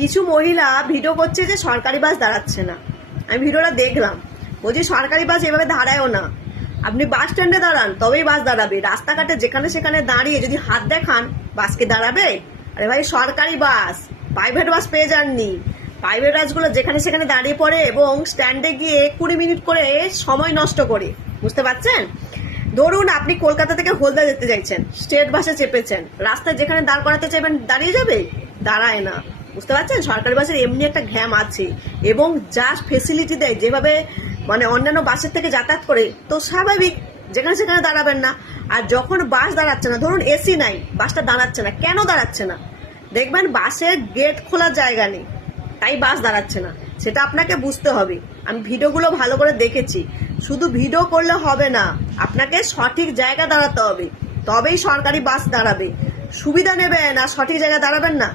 কিছু মহিলা ভিডিও করছে যে সরকারি বাস দাঁড়াচ্ছে না। আমি ভিডিওটা দেখলাম, বলছি সরকারি বাস এভাবে দাঁড়ায়ও না। আপনি বাস স্ট্যান্ডে দাঁড়ান তবেই বাস দাঁড়াবে। রাস্তাঘাটে যেখানে সেখানে দাঁড়িয়ে যদি হাত দেখান বাসকে দাঁড়াবে? আরে ভাই, সরকারি বাস, প্রাইভেট বাস পেয়ে যাননি। প্রাইভেট বাসগুলো যেখানে সেখানে দাঁড়িয়ে পড়ে এবং স্ট্যান্ডে গিয়ে 20 মিনিট করে সময় নষ্ট করে। বুঝতে পারছেন? ধরুন আপনি কলকাতা থেকে হলদা যেতে চাইছেন, স্টেট বাসে চেপেছেন, রাস্তায় যেখানে দাঁড় করাতে চাইবেন দাঁড়িয়ে যাবে? দাঁড়ায় না। বুঝতে পারছেন? সরকারি বাসের এমনি একটা ঘ্যাম আছে এবং যা ফেসিলিটি দেয়, যেভাবে মানে অন্যান্য বাসের থেকে যাতায়াত করে, তো স্বাভাবিক যেখানে সেখানে দাঁড়াবেন না। আর যখন বাস দাঁড়াচ্ছে না, ধরুন এসি নাই, বাসটা দাঁড়াচ্ছে না, কেন দাঁড়াচ্ছে না? দেখবেন বাসের গেট খোলার জায়গা নেই, তাই বাস দাঁড়াচ্ছে না। সেটা আপনাকে বুঝতে হবে। আমি ভিডিওগুলো ভালো করে দেখেছি। শুধু ভিডিও করলে হবে না, আপনাকে সঠিক জায়গা দাঁড়াতে হবে, তবেই সরকারি বাস দাঁড়াবে। সুবিধা নেবেন আর সঠিক জায়গায় দাঁড়াবেন না,